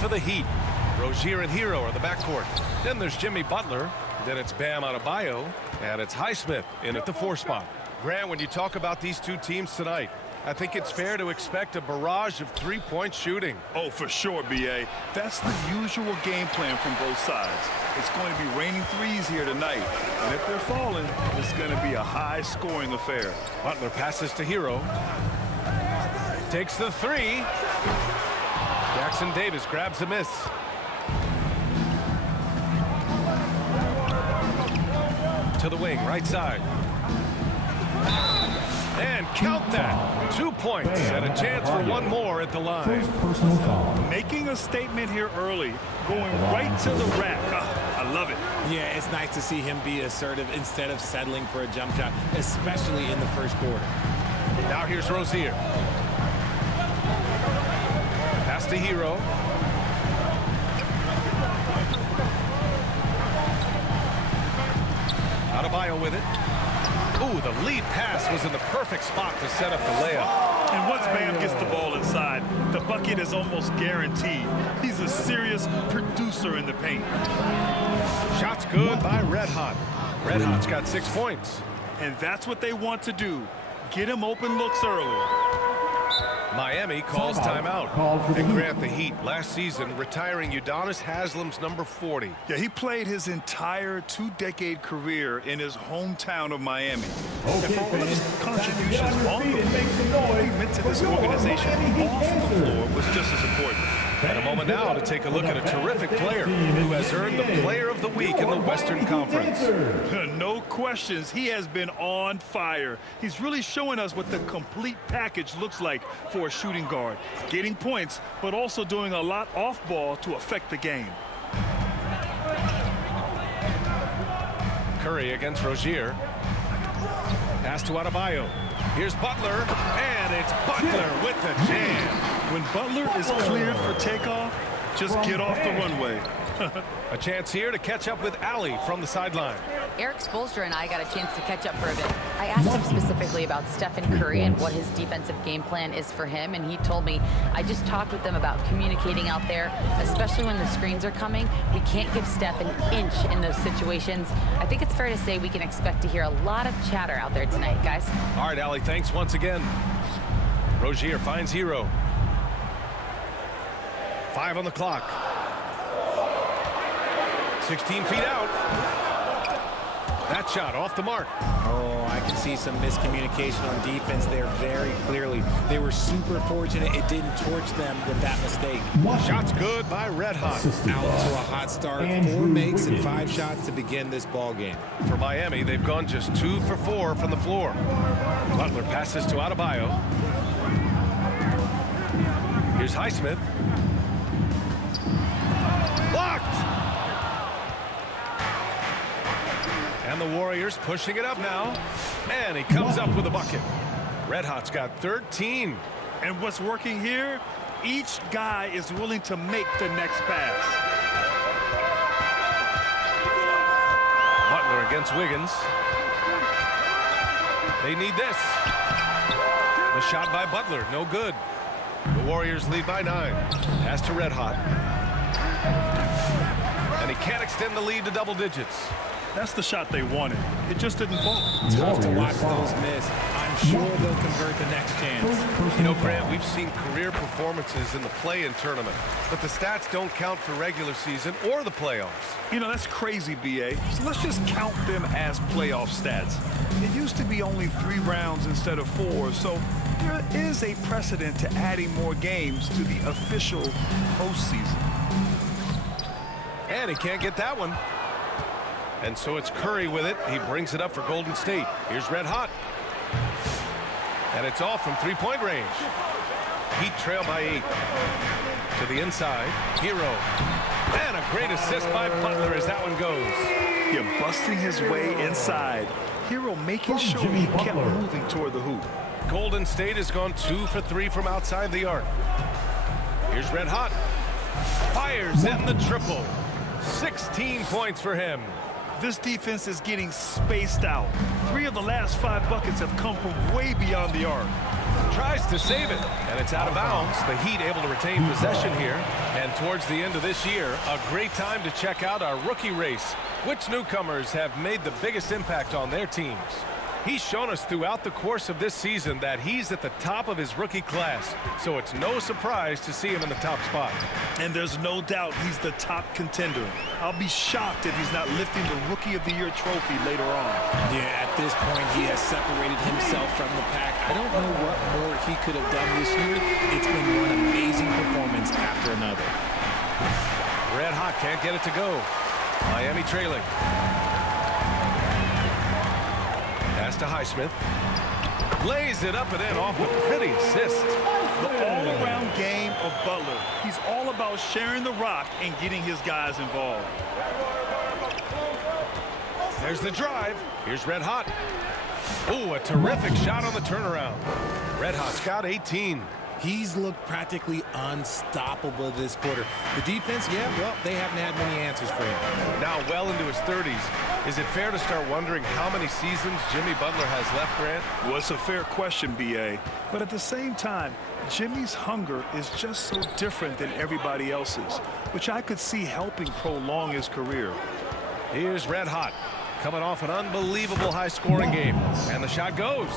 for the Heat. Rozier and Hero are the backcourt. Then there's Jimmy Butler. Then it's Bam Adebayo. And it's Highsmith in at the 4 spot. Grant, when you talk about these two teams tonight, I think it's fair to expect a barrage of three-point shooting. Oh, for sure, B.A. That's the usual game plan from both sides. It's going to be raining threes here tonight. And if they're falling, it's going to be a high-scoring affair. Butler passes to Hero. Takes the 3. Jackson Davis grabs a miss. To the wing, right side. And count that. 2 points and a chance for one more at the line. Making a statement here early. Going right to the rack. I love it. Yeah, it's nice to see him be assertive instead of settling for a jump shot, especially in the first quarter. Now here's Rozier. Pass to Hero. Adebayo with it. Ooh, the lead pass was in the perfect spot to set up the layup. And once Bam gets the ball inside, the bucket is almost guaranteed. He's a serious producer in the paint. Shots good by Red Hot. Red Hot's got 6 points. And that's what they want to do. Get him open looks early. Miami calls timeout. And Grant, the Heat last season retiring Udonis Haslam's number 40. Yeah, he played his entire 2-decade career in his hometown of Miami. And for all of his contributions on the floor, what he meant to this organization off the floor was just as important. And a moment now to take a look at a terrific player who has earned the Player of the Week in the Western Conference. No questions, he has been on fire. He's really showing us what the complete package looks like for a shooting guard. Getting points, but also doing a lot off ball to affect the game. Curry against Rozier. Pass to Adebayo. Here's Butler, and it's Butler with the jam. When Butler is cleared for takeoff, just get off the runway. A chance here to catch up with Allie from the sideline. Eric Spoelstra and I got a chance to catch up for a bit. I asked him specifically about Stephen Curry and what his defensive game plan is for him, and he told me, I just talked with them about communicating out there, especially when the screens are coming. We can't give Steph an inch in those situations. I think it's fair to say we can expect to hear a lot of chatter out there tonight, guys. All right, Allie, thanks once again. Rozier finds Hero. 5 on the clock. 16 feet out. That shot off the mark. Oh, I can see some miscommunication on defense there very clearly. They were super fortunate it didn't torch them with that mistake. Shots good by Red Hot. Out to a hot start. 4 makes and 5 shots to begin this ball game. For Miami, they've gone just 2 for 4 from the floor. Butler passes to Adebayo. Here's Highsmith. Blocked! And the Warriors pushing it up now. And he comes up with a bucket. Red Hot's got 13. And what's working here, each guy is willing to make the next pass. Butler against Wiggins. They need this. The shot by Butler, no good. The Warriors lead by 9. Pass to Red Hot. And he can't extend the lead to double digits. That's the shot they wanted. It just didn't fall. Tough to watch those miss. I'm sure they'll convert the next chance. You know, Grant, we've seen career performances in the play-in tournament, but the stats don't count for regular season or the playoffs. You know, that's crazy, B.A. So let's just count them as playoff stats. It used to be only 3 rounds instead of 4, so there is a precedent to adding more games to the official postseason. And he can't get that one. And so it's Curry with it. He brings it up for Golden State. Here's Red Hot. And it's off from 3-point range. Heat trail by 8. To the inside. Hero. And a great assist by Butler as that one goes. You're busting his way inside. Hero making sure he kept moving toward the hoop. Golden State has gone 2 for 3 from outside the arc. Here's Red Hot. Fires in the triple. 16 points for him. This defense is getting spaced out. 3 of the last 5 buckets have come from way beyond the arc. Tries to save it, and it's out of bounds. The Heat able to retain possession here. And towards the end of this year, a great time to check out our rookie race. Which newcomers have made the biggest impact on their teams? He's shown us throughout the course of this season that he's at the top of his rookie class, so it's no surprise to see him in the top spot. And there's no doubt he's the top contender. I'll be shocked if he's not lifting the Rookie of the Year trophy later on. Yeah, at this point, he has separated himself from the pack. I don't know what more he could have done this year. It's been one amazing performance after another. Red hot, can't get it to go. Miami trailing. Pass to Highsmith. Lays it up and in off the pretty assist. The all-around game of Butler. He's all about sharing the rock and getting his guys involved. There's the drive. Here's Red Hot. Ooh, a terrific shot on the turnaround. Red Hot's got 18. He's looked practically unstoppable this quarter. The defense, yeah, well, they haven't had many answers for him. Now well into his 30s. Is it fair to start wondering how many seasons Jimmy Butler has left, Grant? Well, it's a fair question, B.A. But at the same time, Jimmy's hunger is just so different than everybody else's, which I could see helping prolong his career. Here's Red Hot, coming off an unbelievable high-scoring game. And the shot goes.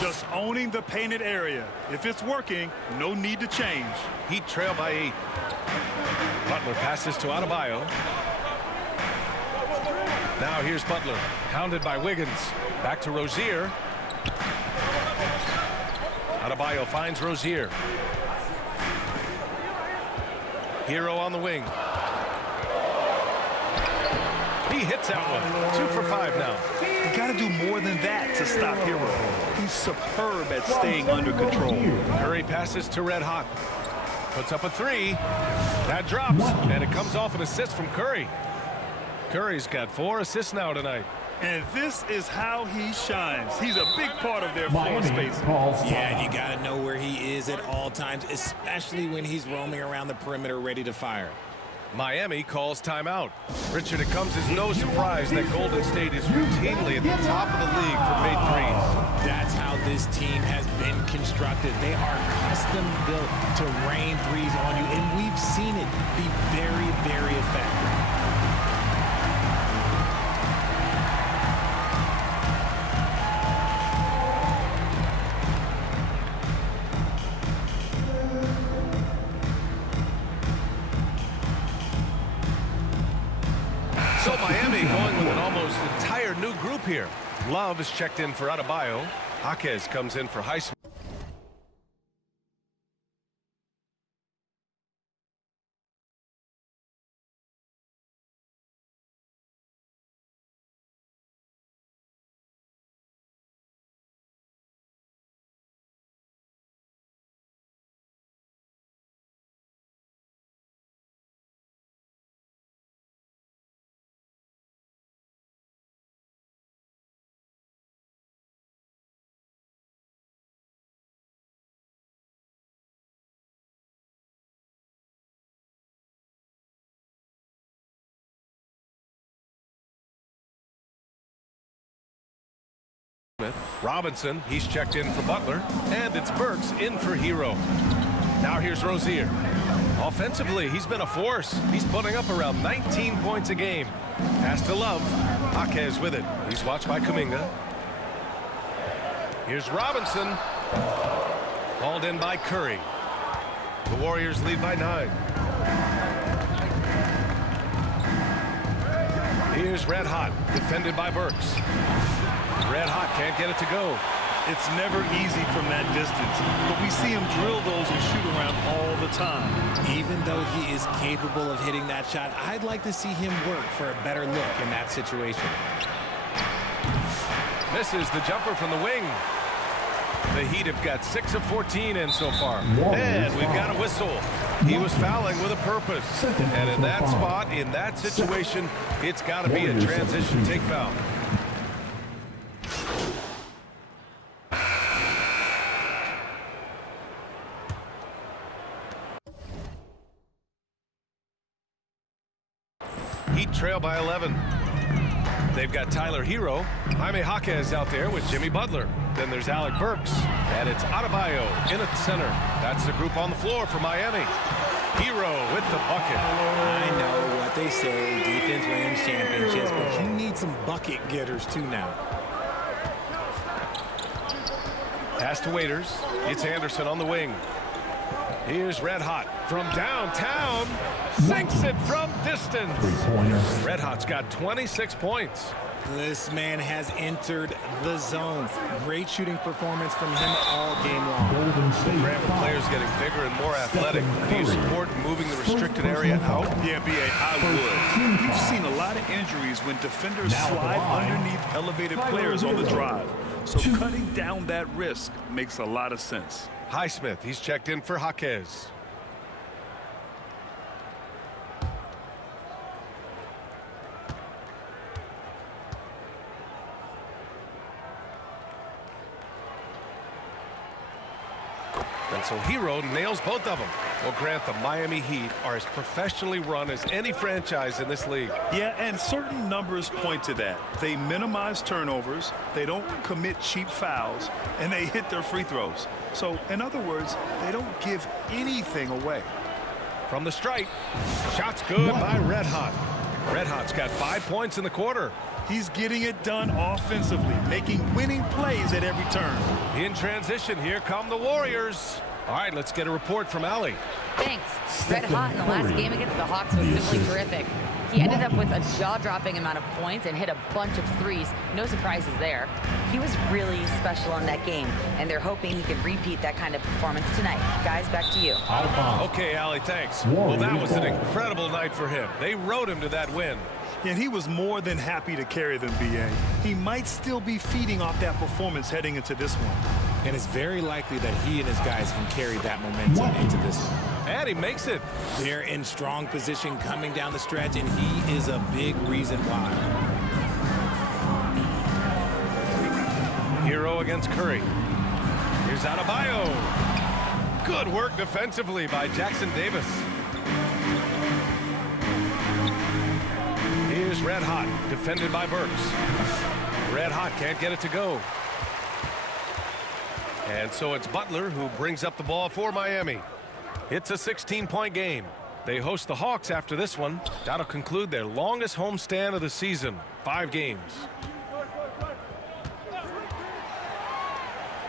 Just owning the painted area. If it's working, no need to change. Heat trail by 8. Butler passes to Adebayo. Now here's Butler, hounded by Wiggins. Back to Rozier. Adebayo finds Rozier. Hero on the wing. He hits that one. 2 for 5 now. You got to do more than that to stop Hero. He's superb at staying under control. Curry passes to Red Hot. Puts up a 3. That drops, and it comes off an assist from Curry. Curry's got 4 assists now tonight. And this is how he shines. He's a big part of their floor space. Yeah, you got to know where he is at all times, especially when he's roaming around the perimeter ready to fire. Miami calls timeout. Richard, it comes as no surprise that Golden State is routinely at the top of the league for made threes. That's how this team has been constructed. They are custom built to rain threes on you, and we've seen it be very, very effective. So Miami going with an almost entire new group here. Love is checked in for Adebayo. Jaquez comes in for Highsmith. Robinson, he's checked in for Butler, and it's Burks in for Hero. Now here's Rozier. Offensively, he's been a force. He's putting up around 19 points a game. Pass to Love. Jaquez with it. He's watched by Kuminga. Here's Robinson. Called in by Curry. The Warriors lead by 9. Here's Red Hot, defended by Burks. Red Hot can't get it to go. It's never easy from that distance, but we see him drill those and shoot around all the time. Even though he is capable of hitting that shot, I'd like to see him work for a better look in that situation. Misses the jumper from the wing. The Heat have got 6 of 14 in so far. And we've got a whistle. He was fouling with a purpose. And in that spot, in that situation, it's got to be a transition take foul. Heat trail by 11. They've got Tyler Hero. Jaime Jaquez out there with Jimmy Butler. Then there's Alec Burks. And it's Adebayo in at center. That's the group on the floor for Miami. Hero with the bucket. I know what they say, defense wins championships, but you need some bucket getters too now. Pass to Waiters. It's Anderson on the wing. Here's Red Hot from downtown. Sinks it from distance. Red Hot's got 26 points. This man has entered the zone. Great shooting performance from him all game long. Grambling players getting bigger and more athletic. Do you support moving the restricted area out? Yeah, B.A., I would. We've seen a lot of injuries when defenders slide underneath elevated players on the drive. So cutting down that risk makes a lot of sense. Highsmith, he's checked in for Jaquez. And so Hero nails both of them. Well, Grant, the Miami Heat are as professionally run as any franchise in this league. Yeah, and certain numbers point to that. They minimize turnovers, they don't commit cheap fouls, and they hit their free throws. So, in other words, they don't give anything away. From the stripe, shots good by Red Hot. Red Hot's got 5 points in the quarter. He's getting it done offensively, making winning plays at every turn. In transition, here come the Warriors. All right, let's get a report from Allie. Thanks. Red Hot in the last game against the Hawks was simply terrific. He ended up with a jaw-dropping amount of points and hit a bunch of threes. No surprises there. He was really special in that game, and they're hoping he can repeat that kind of performance tonight. Guys, back to you. Okay, Allie, thanks. Well, that was an incredible night for him. They rode him to that win. And he was more than happy to carry them, B.A. He might still be feeding off that performance heading into this one. And it's very likely that he and his guys can carry that momentum into this one. And he makes it. They're in strong position coming down the stretch, and he is a big reason why. Hero against Curry. Here's Adebayo. Good work defensively by Jackson Davis. Here's Red Hot, defended by Burks. Red Hot can't get it to go. And so it's Butler who brings up the ball for Miami. It's a 16-point game. They host the Hawks after this one. That'll conclude their longest homestand of the season, 5 games.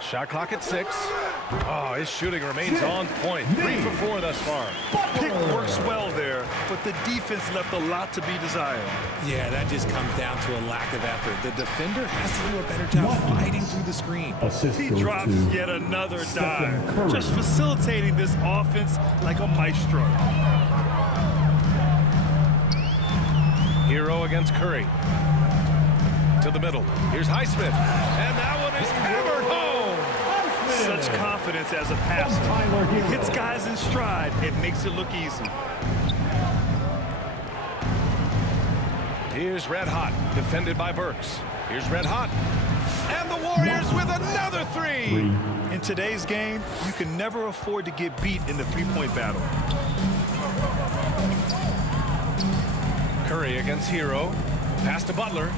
Shot clock at 6. Oh, his shooting remains on point. 3 for 4 thus far. Pick works well there, but the defense left a lot to be desired. Yeah, that just comes down to a lack of effort. The defender has to do a better job fighting through the screen. He drops yet another dive, just facilitating this offense like a maestro. Hero against Curry. To the middle. Here's Highsmith. And that one is hammered home. Such confidence as a passer. He hits guys in stride. It makes it look easy. Here's Red Hot, defended by Burks. Here's Red Hot. And the Warriors with another 3. In today's game, you can never afford to get beat in the three-point battle. Curry against Hero. Pass to Butler.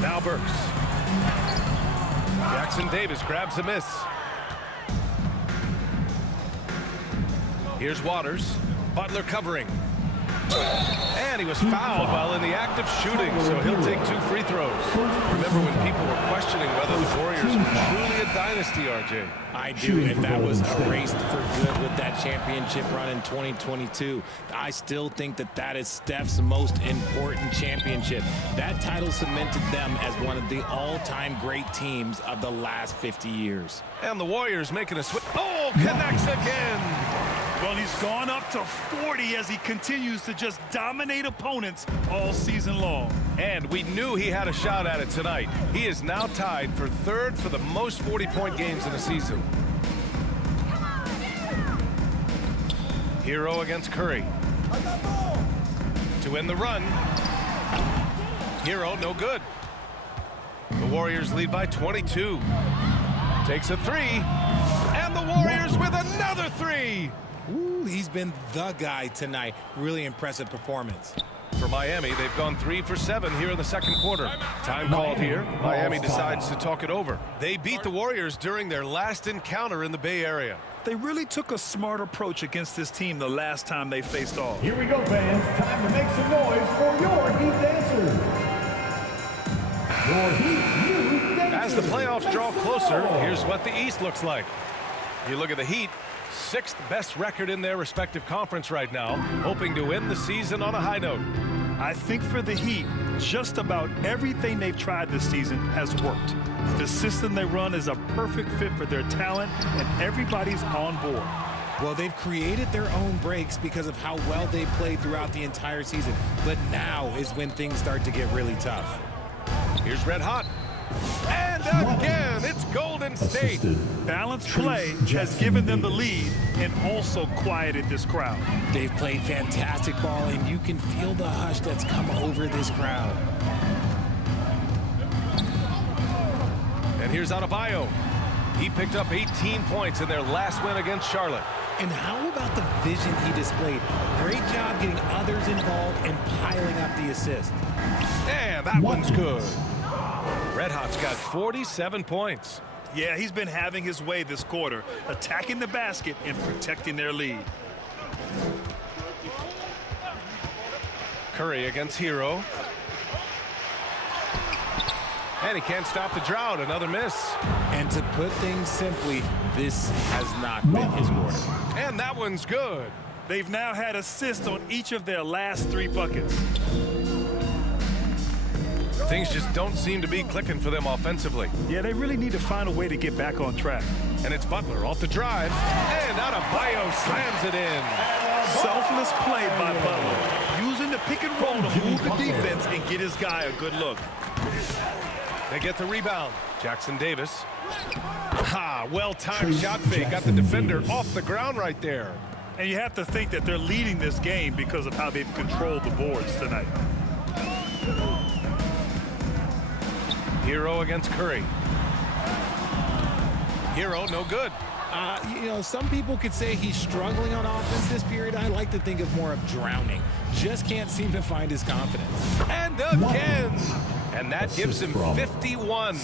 Now Burks. Jackson Davis grabs a miss. Here's Waters. Butler covering. And he was fouled while in the act of shooting, so he'll take 2 free throws. Remember when people were questioning whether the Warriors were truly a dynasty, RJ? I do, and that was erased for good with that championship run in 2022. I still think that that is Steph's most important championship. That title cemented them as one of the all-time great teams of the last 50 years. And the Warriors making a switch. Oh, connects again. Well, he's gone up to 40 as he continues to just dominate opponents all season long. And we knew he had a shot at it tonight. He is now tied for 3rd for the most 40-point games in a season. Hero against Curry. To end the run. Hero, no good. The Warriors lead by 22. Takes a 3. And the Warriors with another 3. Ooh, he's been the guy tonight. Really impressive performance. For Miami, they've gone 3 for 7 here in the second quarter. Time called here. Miami decides to talk it over. They beat the Warriors during their last encounter in the Bay Area. They really took a smart approach against this team the last time they faced off. Here we go, fans. Time to make some noise for your Heat Dancers. Your Heat Dancers. As the playoffs draw closer, here's what the East looks like. You look at the Heat, 6th best record in their respective conference right now, hoping to end the season on a high note. I think for the Heat, just about everything they've tried this season has worked. The system they run is a perfect fit for their talent, and everybody's on board. Well, they've created their own breaks because of how well they played throughout the entire season. But now is when things start to get really tough. Here's Red Hot. And again, it's Golden State. Balanced play has given them the lead and also quieted this crowd. They've played fantastic ball, and you can feel the hush that's come over this crowd. And here's Adebayo. He picked up 18 points in their last win against Charlotte. And how about the vision he displayed? Great job getting others involved and piling up the assist. And that one's good. Red Hot's got 47 points. Yeah, he's been having his way this quarter, attacking the basket and protecting their lead. Curry against Hero. And he can't stop the drought. Another miss. And to put things simply, this has not been his quarter. And that one's good. They've now had assists on each of their last 3 buckets. Things just don't seem to be clicking for them offensively. Yeah, they really need to find a way to get back on track. And it's Butler off the drive. And Adebayo slams it in. Selfless play by Butler, using the pick and roll to move the defense and get his guy a good look. They get the rebound. Jackson Davis. Well-timed shot fake. Got the defender off the ground right there. And you have to think that they're leading this game because of how they've controlled the boards tonight. Hero against Curry. Hero, no good. You know, some people could say he's struggling on offense this period. I like to think of more of drowning. Just can't seem to find his confidence. And again. And that gives him 51.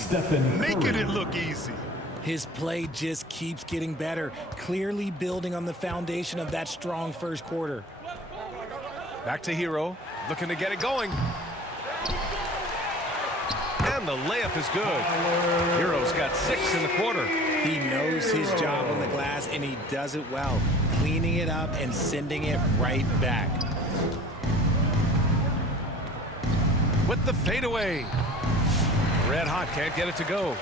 Making it look easy. His play just keeps getting better, clearly building on the foundation of that strong first quarter. Back to Hero, looking to get it going. And the layup is good. Hero's got 6 in the quarter. He knows his job on the glass, and he does it well, cleaning it up and sending it right back. With the fadeaway. Red Hot can't get it to go.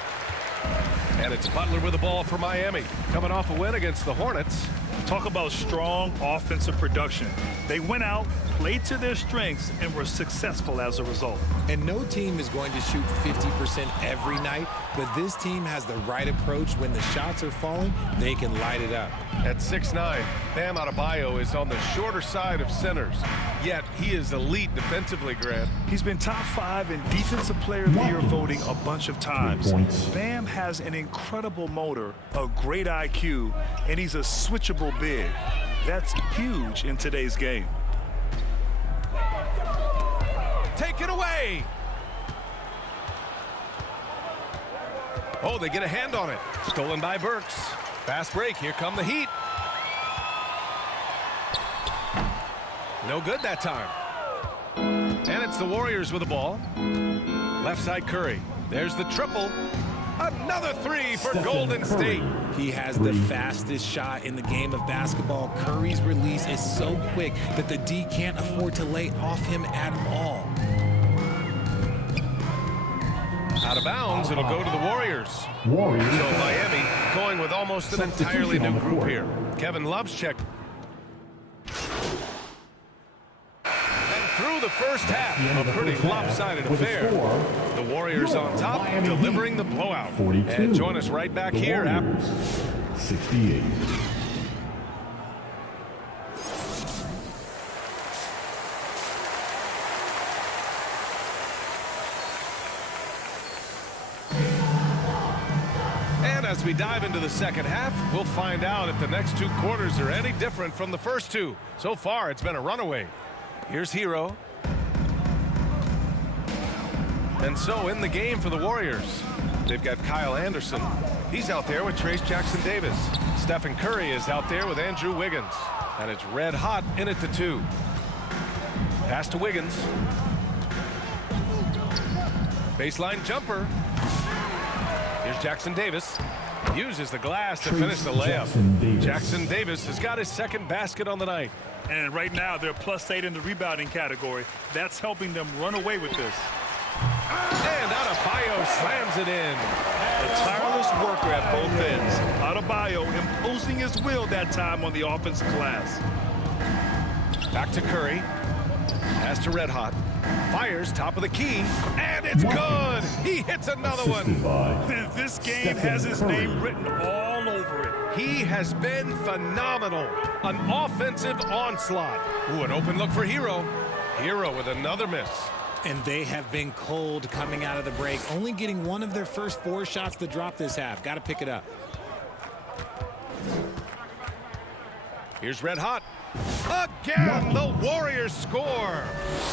And it's Butler with the ball for Miami. Coming off a win against the Hornets. Talk about strong offensive production. They went out, played to their strengths, and were successful as a result. And no team is going to shoot 50% every night, but this team has the right approach. When the shots are falling, they can light it up. At 6'9", Bam Adebayo is on the shorter side of centers. Yet he is elite defensively, Grant. He's been top 5 in Defensive Player of the Year voting a bunch of times. Bam has an incredible motor, a great IQ, and he's a switchable big. That's huge in today's game. Take it away. Oh, they get a hand on it. Stolen by Burks. Fast break. Here come the Heat. No good that time. And it's the Warriors with the ball. Left side Curry. There's the triple. Another 3 for Golden State. He has the fastest shot in the game of basketball. Curry's release is so quick that the D can't afford to lay off him at all. Out of bounds, it'll go to the Warriors. So Miami going with almost an entirely new group here. Kevin Love's check. And through the first half, a pretty lopsided affair. The Warriors on top, delivering the blowout. And join us right back here at 68. As we dive into the second half, we'll find out if the next 2 quarters are any different from the first 2. So far, it's been a runaway. Here's Hero. And so in the game for the Warriors, they've got Kyle Anderson. He's out there with Trayce Jackson-Davis. Stephen Curry is out there with Andrew Wiggins. And it's red hot in at the 2. Pass to Wiggins. Baseline jumper. Here's Jackson-Davis. Uses the glass to finish the layup. Jackson-Davis has got his second basket on the night. And right now they're +8 in the rebounding category. That's helping them run away with this. And Adebayo slams it in. A tireless worker at both ends. Adebayo imposing his will that time on the offensive glass. Back to Curry. Pass to Red Hot. Fires top of the key. And it's good. He hits another one. This game has his name written all over it. He has been phenomenal. An offensive onslaught. Ooh, an open look for Hero. Hero with another miss. And they have been cold coming out of the break, only getting one of their first 4 shots to drop this half. Got to pick it up. Here's Red Hot. Again, the Warriors score.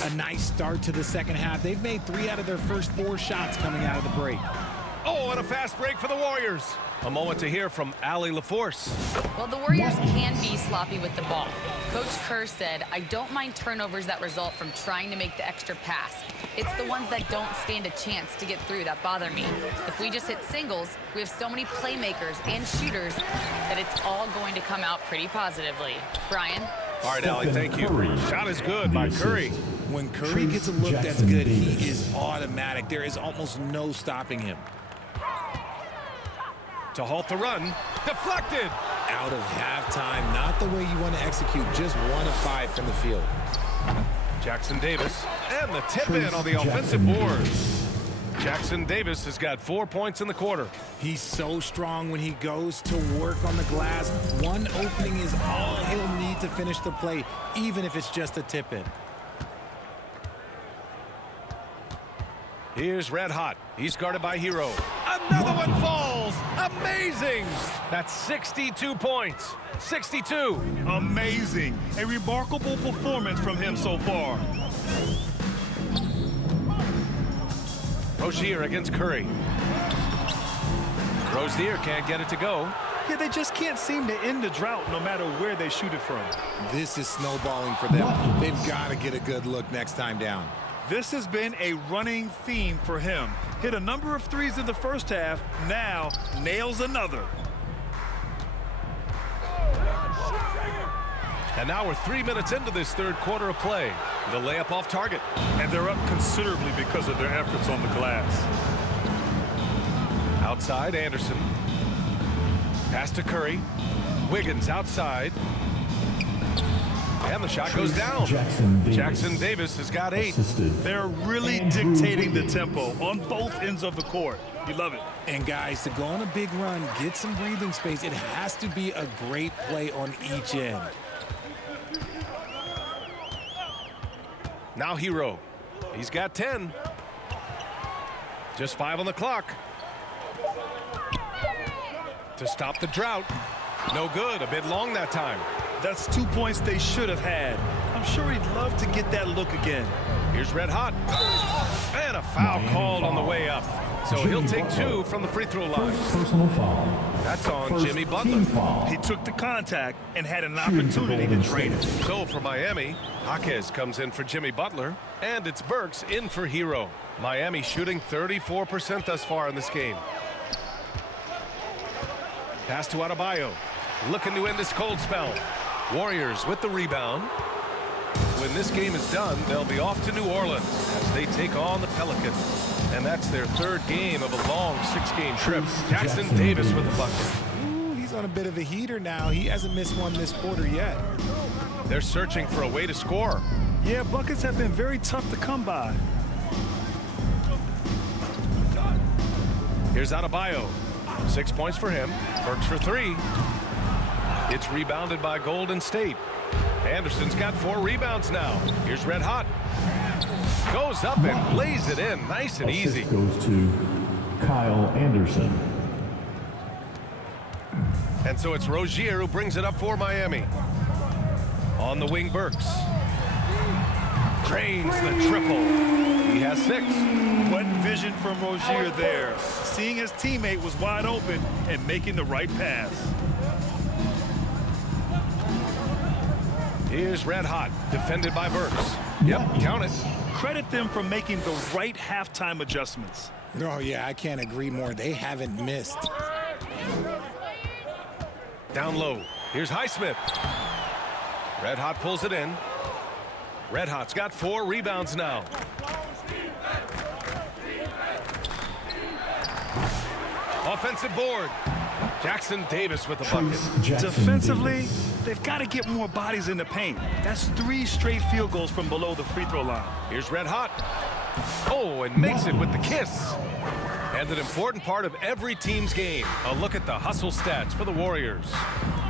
A nice start to the second half. They've made 3 out of their first 4 shots coming out of the break. Oh, and a fast break for the Warriors. A moment to hear from Allie LaForce. Well, the Warriors can be sloppy with the ball. Coach Kerr said, I don't mind turnovers that result from trying to make the extra pass. It's the ones that don't stand a chance to get through that bother me. If we just hit singles, we have so many playmakers and shooters that it's all going to come out pretty positively. Brian? All right, Allie, thank you. Shot is good by Curry. When Curry gets a look that's good, he is automatic. There is almost no stopping him. To halt the run. Deflected. Out of halftime. Not the way you want to execute. Just 1 of 5 from the field. Jackson-Davis. And the tip in on the offensive boards. Jackson-Davis has got 4 points in the quarter. He's so strong when he goes to work on the glass. One opening is all he'll need to finish the play, even if it's just a tip in. Here's Red Hot. He's guarded by Hero. Another one falls. Amazing. That's 62 points. 62. Amazing. A remarkable performance from him so far. Rozier against Curry. Rozier can't get it to go. Yeah, they just can't seem to end the drought no matter where they shoot it from. This is snowballing for them. They've got to get a good look next time down. This has been a running theme for him. Hit a number of threes in the first half, now nails another. And now we're 3 minutes into this third quarter of play. The layup off target. And they're up considerably because of their efforts on the glass. Outside, Anderson. Pass to Curry. Wiggins outside. And the shot goes down. Jackson-Davis has got 8. They're really dictating the tempo on both ends of the court. You love it. And guys, to go on a big run, get some breathing space, it has to be a great play on each end. Now Hero. He's got 10. Just 5 on the clock. To stop the drought. No good. A bit long that time. That's 2 points they should have had. I'm sure he'd love to get that look again. Here's Red Hot. And a foul called on the way up. So he'll take 2 from the free throw line. Personal foul. That's on Jimmy Butler. He took the contact and had an opportunity to drain it. So for Miami, Jaquez comes in for Jimmy Butler. And it's Burks in for Hero. Miami shooting 34% thus far in this game. Pass to Adebayo. Looking to end this cold spell. Warriors with the rebound. When this game is done, they'll be off to New Orleans as they take on the Pelicans. And that's their 3rd game of a long 6-game trip. Jackson-Davis with the bucket. Ooh, he's on a bit of a heater now. He hasn't missed one this quarter yet. They're searching for a way to score. Yeah, buckets have been very tough to come by. Here's Adebayo. 6 points for him. Burks for 3. It's rebounded by Golden State. Anderson's got 4 rebounds now. Here's Red Hot. Goes up and lays it in. Nice and easy. Goes to Kyle Anderson. And so it's Rozier who brings it up for Miami. On the wing, Burks. Drains the triple. He has 6. What vision from Rozier there. Seeing his teammate was wide open and making the right pass. Here's Red Hot, defended by Burks. Yep, count it. Credit them for making the right halftime adjustments. Oh, yeah, I can't agree more. They haven't missed. Down low. Here's Highsmith. Red Hot pulls it in. Red Hot's got 4 rebounds now. Offensive board. Jackson Davis with the bucket. Defensively, they've got to get more bodies in the paint. That's 3 straight field goals from below the free throw line. Here's Red Hot. Oh, and makes it with the kiss. And an important part of every team's game. A look at the hustle stats for the Warriors.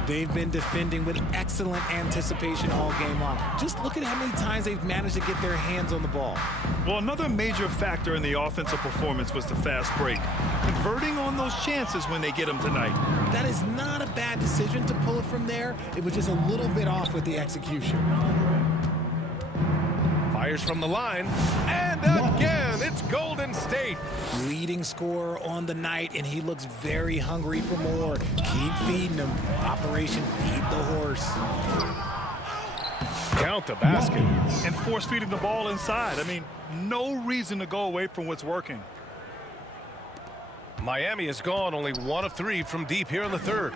They've been defending with excellent anticipation all game long. Just look at how many times they've managed to get their hands on the ball. Well, another major factor in the offensive performance was the fast break. Converting on those chances when they get them tonight. That is not a bad decision to pull it from there. It was just a little bit off with the execution. Fires from the line. And again, it's Golden State. Leading scorer on the night, and he looks very hungry for more. Keep feeding him. Operation Feed the Horse. Count the basket. And force feeding the ball inside. I mean, no reason to go away from what's working. Miami has gone only 1 of 3 from deep here in the third.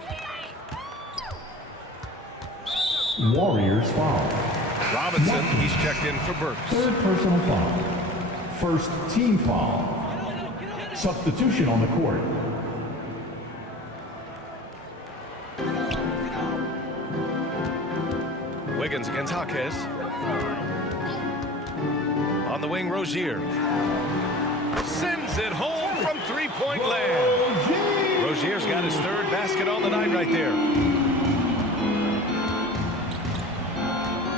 Warriors foul. Robinson, he's checked in for Burks. Third personal foul. First team foul. Substitution on the court. Wiggins against Jaquez. On the wing, Rozier. Sends it home from three-point land. Rozier's got his 3rd basket on the night right there.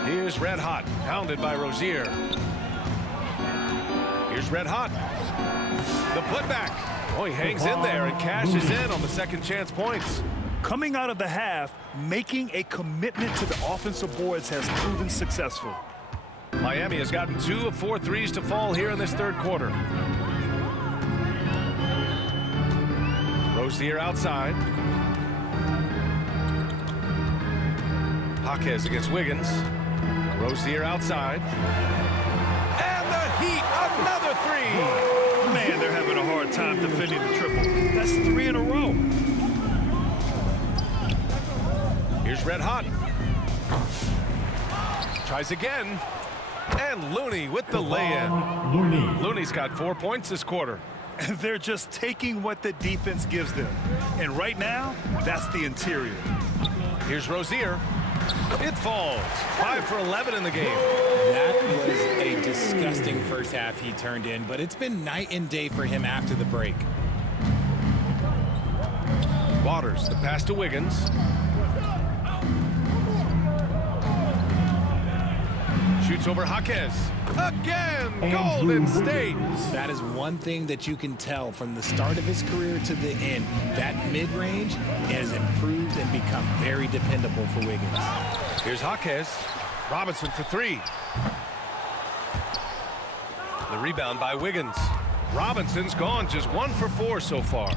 Here's Red Hot, pounded by Rozier. Here's Red Hot. The putback. Oh, he hangs in there and cashes in on the second chance points. Coming out of the half, making a commitment to the offensive boards has proven successful. Miami has gotten 2 of 4 threes to fall here in this third quarter. Rozier outside. Jaquez against Wiggins. Rozier outside. And the Heat, another 3. Man, they're having a hard time defending the triple. That's 3 in a row. Here's Red Hot. Tries again. And Looney with the lay-in. Looney's got 4 points this quarter. They're just taking what the defense gives them. And right now, that's the interior. Here's Rozier. It falls. 5 for 11 in the game. That was a disgusting first half he turned in, but it's been night and day for him after the break. Waters, the pass to Wiggins. Shoots over Jaquez. Again, Golden State. That is one thing that you can tell from the start of his career to the end. That mid-range has improved and become very dependable for Wiggins. Here's Jaquez. Robinson for 3. The rebound by Wiggins. Robinson's gone just 1 for 4 so far.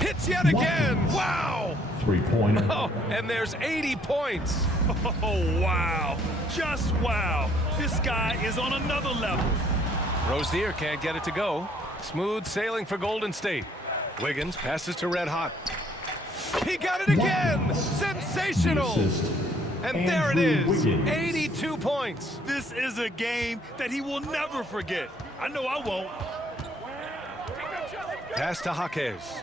Hits yet again. Wow. 3-pointer. Oh, and there's 80 points. Oh, wow. Just wow. This guy is on another level. Rozier can't get it to go. Smooth sailing for Golden State. Wiggins passes to Red Hot. He got it again. Sensational. And there it is. 82 points. This is a game that he will never forget. I know I won't. Pass to Jaquez.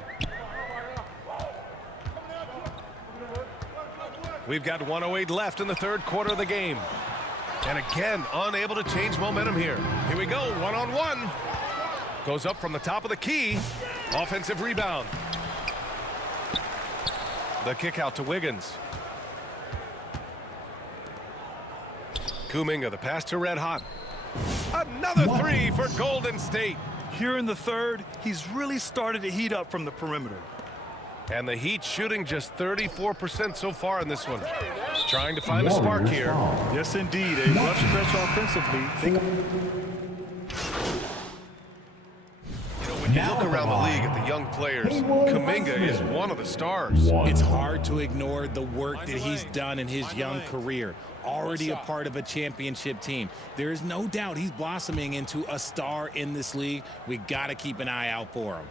We've got 1:08 left in the third quarter of the game. And again, unable to change momentum here. Here we go, 1-on-1. Goes up from the top of the key. Offensive rebound. The kick out to Wiggins. Kuminga, the pass to Red Hot. Another 3 for Golden State. Here in the third, he's really started to heat up from the perimeter. And the Heat shooting just 34% so far in this one. trying to find a spark here. Yes, indeed. A rough stretch offensively. When you look around the league at the young players, Kuminga is one of the stars. It's hard to ignore the work that he's done in his young career. Already a part of a championship team. There is no doubt he's blossoming into a star in this league. We got to keep an eye out for him.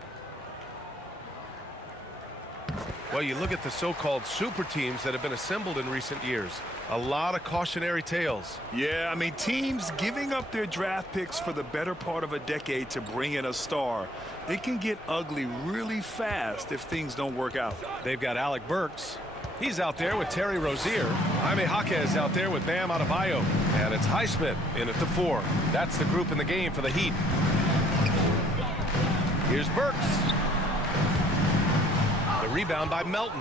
Well, you look at the so-called super teams that have been assembled in recent years. A lot of cautionary tales. Yeah, I mean, teams giving up their draft picks for the better part of a decade to bring in a star. It can get ugly really fast if things don't work out. They've got Alec Burks. He's out there with Terry Rozier. Jaime Jaquez out there with Bam Adebayo. And it's Highsmith in at the 4. That's the group in the game for the Heat. Here's Burks. The rebound by Melton.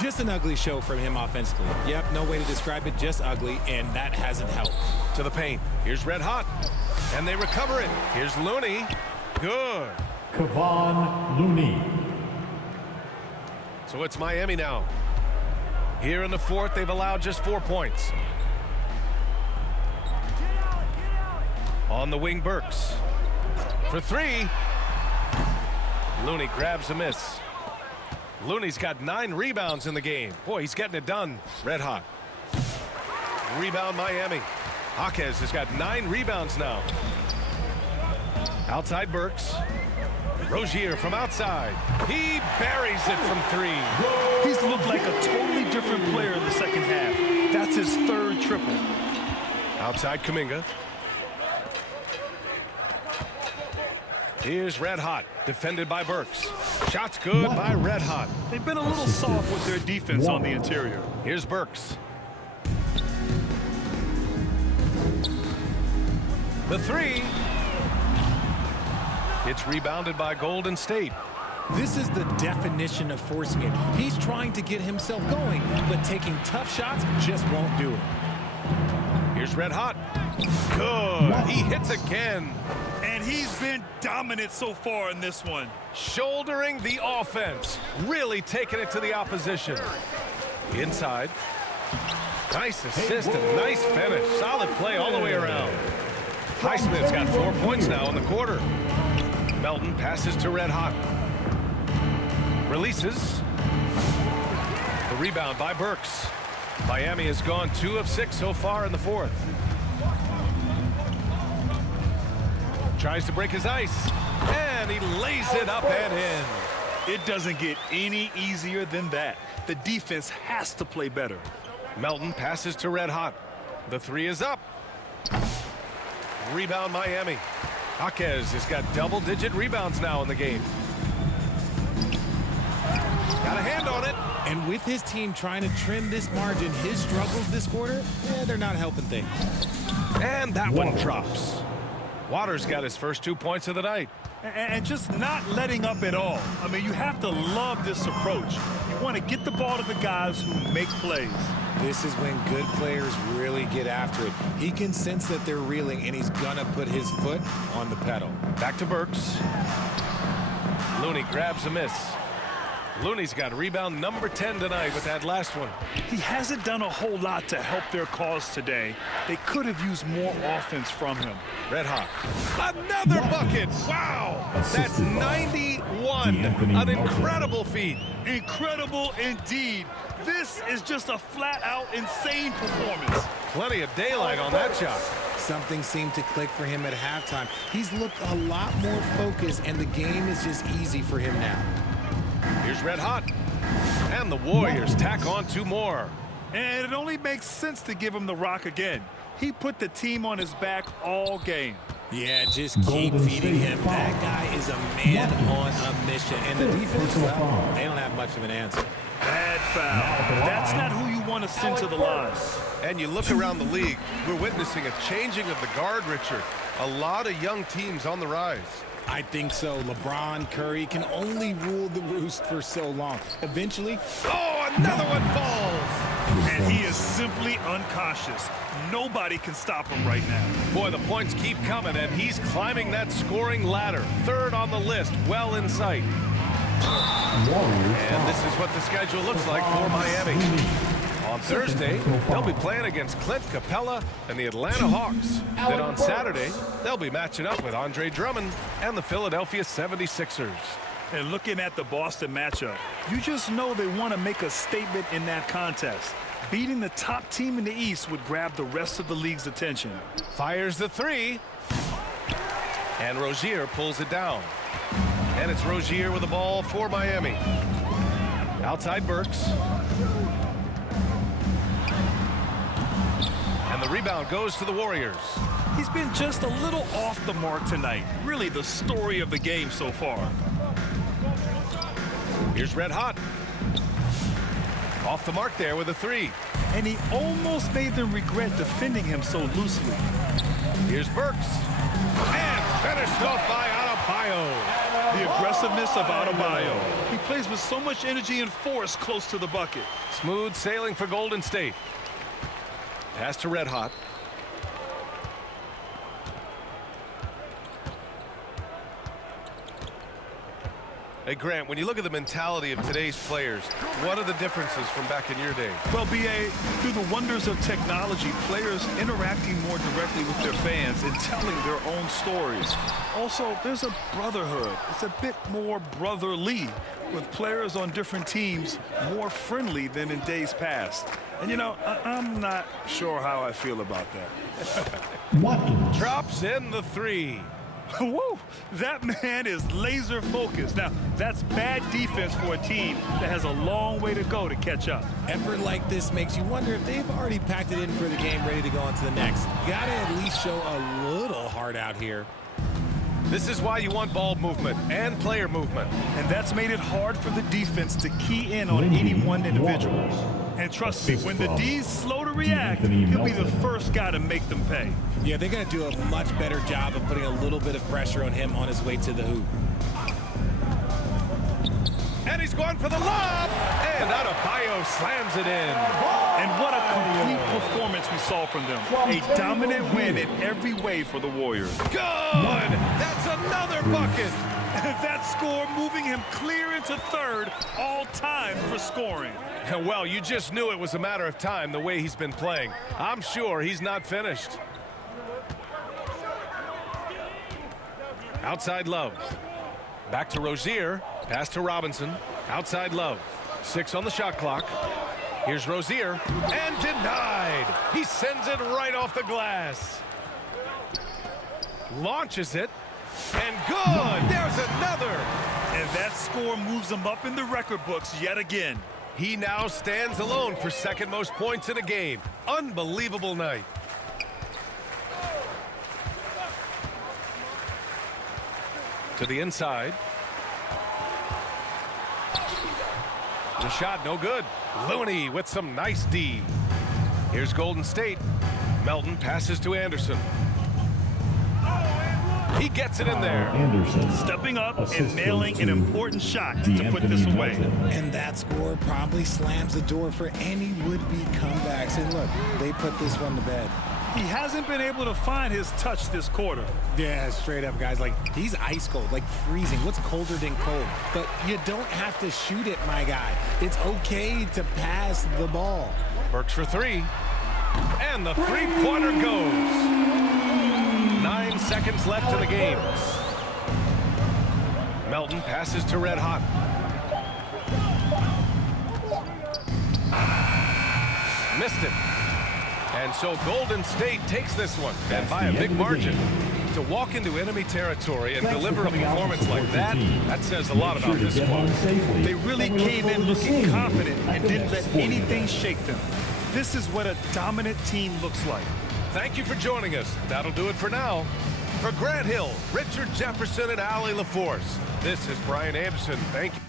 Just an ugly show from him offensively. Yep, no way to describe it, just ugly, and that hasn't helped. To the paint. Here's Red Hot. And they recover it. Here's Looney. Good. Kevon Looney. So it's Miami now. Here in the 4th, they've allowed just 4 points. On the wing, Burks. For 3. Looney grabs a miss. Looney's got 9 rebounds in the game. Boy, he's getting it done. Red Hot. Rebound Miami. Jaquez has got 9 rebounds now. Outside Burks. Rozier from outside. He buries it from 3. He's looked like a totally different player in the second half. That's his 3rd triple. Outside Kuminga. Here's Red Hot, defended by Burks. Shots good by Red Hot. They've been a little soft with their defense on the interior. Here's Burks. The 3. It's rebounded by Golden State. This is the definition of forcing it. He's trying to get himself going, but taking tough shots just won't do it. Here's Red Hot. Good. He hits again. And he's been dominant so far in this one. Shouldering the offense. Really taking it to the opposition. Inside. Nice assist and nice finish. Solid play all the way around. Highsmith's got 4 points now in the quarter. Melton passes to Red Hot. Releases. The rebound by Burks. Miami has gone 2 of 6 so far in the 4th. Tries to break his ice. And he lays it up and in. It doesn't get any easier than that. The defense has to play better. Melton passes to Red Hot. The 3 is up. Rebound Miami. Jaquez has got double-digit rebounds now in the game. Got a hand on it. And with his team trying to trim this margin, his struggles this quarter, they're not helping things. And that one drops. Waters got his first 2 points of the night. And just not letting up at all. I mean, you have to love this approach. You want to get the ball to the guys who make plays. This is when good players really get after it. He can sense that they're reeling, and he's going to put his foot on the pedal. Back to Burks. Looney grabs a miss. Looney's got rebound number 10 tonight with that last one. He hasn't done a whole lot to help their cause today. They could have used more offense from him. Red Hot. Another bucket. Wow. That's 91. An incredible feat. Incredible indeed. This is just a flat-out insane performance. Plenty of daylight on that shot. Something seemed to click for him at halftime. He's looked a lot more focused, and the game is just easy for him now. Here's Red Hot. And the Warriors tack on 2 more. And it only makes sense to give him the rock again. He put the team on his back all game. Yeah, just keep feeding him. That guy is a man on a mission. And the defense, well, they don't have much of an answer. Bad foul. That's not who you want to send to the line. And you look around the league, we're witnessing a changing of the guard, Richard. A lot of young teams on the rise. I think so. LeBron, Curry can only rule the roost for so long. Eventually, oh, another one falls. And he is simply uncautious. Nobody can stop him right now. Boy, the points keep coming, and he's climbing that scoring ladder. 3rd on the list, well in sight. And this is what the schedule looks like for Miami. On Thursday, they'll be playing against Clint Capella and the Atlanta Hawks. Then on Saturday, they'll be matching up with Andre Drummond and the Philadelphia 76ers. And looking at the Boston matchup, you just know they want to make a statement in that contest. Beating the top team in the East would grab the rest of the league's attention. Fires the three. And Rozier pulls it down. And it's Rozier with the ball for Miami. Outside Burks. And the rebound goes to the Warriors. He's been just a little off the mark tonight. Really the story of the game so far. Here's Red Hot. Off the mark there with a three. And he almost made them regret defending him so loosely. Here's Burks. And finished off by Adebayo. The aggressiveness of Adebayo. He plays with so much energy and force close to the bucket. Smooth sailing for Golden State. Pass to Red Hot. Hey, Grant, when you look at the mentality of today's players, what are the differences from back in your day? Well, B.A., through the wonders of technology, players interacting more directly with their fans and telling their own stories. Also, there's a brotherhood. It's a bit more brotherly, with players on different teams more friendly than in days past. And, you know, I'm not sure how I feel about that. Watkins. Drops in the three. Woo! That man is laser focused. Now, that's bad defense for a team that has a long way to go to catch up. Effort like this makes you wonder if they've already packed it in for the game, ready to go on to the next. Gotta at least show a little heart out here. This is why you want ball movement and player movement. And that's made it hard for the defense to key in on any one individual. And trust me, when the D's slow to react, he'll be the first guy to make them pay. Yeah, they're going to do a much better job of putting a little bit of pressure on him on his way to the hoop. And he's going for the lob. And Adebayo slams it in. And what a complete performance we saw from them. A dominant win in every way for the Warriors. Good. That's another bucket. That score moving him clear into third all-time for scoring. Well, you just knew it was a matter of time the way he's been playing. I'm sure he's not finished. Outside Love. Back to Rozier. Pass to Robinson. Outside Love. 6 on the shot clock. Here's Rozier. And denied. He sends it right off the glass. Launches it. And good. There's another. And that score moves him up in the record books yet again. He now stands alone for second most points in a game. Unbelievable night. To the inside. The shot no good. Looney with some nice D. Here's Golden State. Melton passes to Anderson. He gets it in there. Anderson. Stepping up and Assist nailing goes an to important shot to put this away. Melton. And that score probably slams the door for any would-be comebacks. And look, they put this one to bed. He hasn't been able to find his touch this quarter. Yeah, straight up, guys. Like, he's ice cold, like freezing. What's colder than cold? But you don't have to shoot it, my guy. It's okay to pass the ball. Burks for three. And the three-pointer goes. 9 seconds left in the game. Melton passes to Red Hot. Missed it. And so Golden State takes this one, and by a big margin. To walk into enemy territory and deliver a performance like that, that says a lot about this squad. They really came in looking confident and didn't let anything shake them. This is what a dominant team looks like. Thank you for joining us. That'll do it for now. For Grant Hill, Richard Jefferson, and Allie LaForce, this is Brian Anderson. Thank you.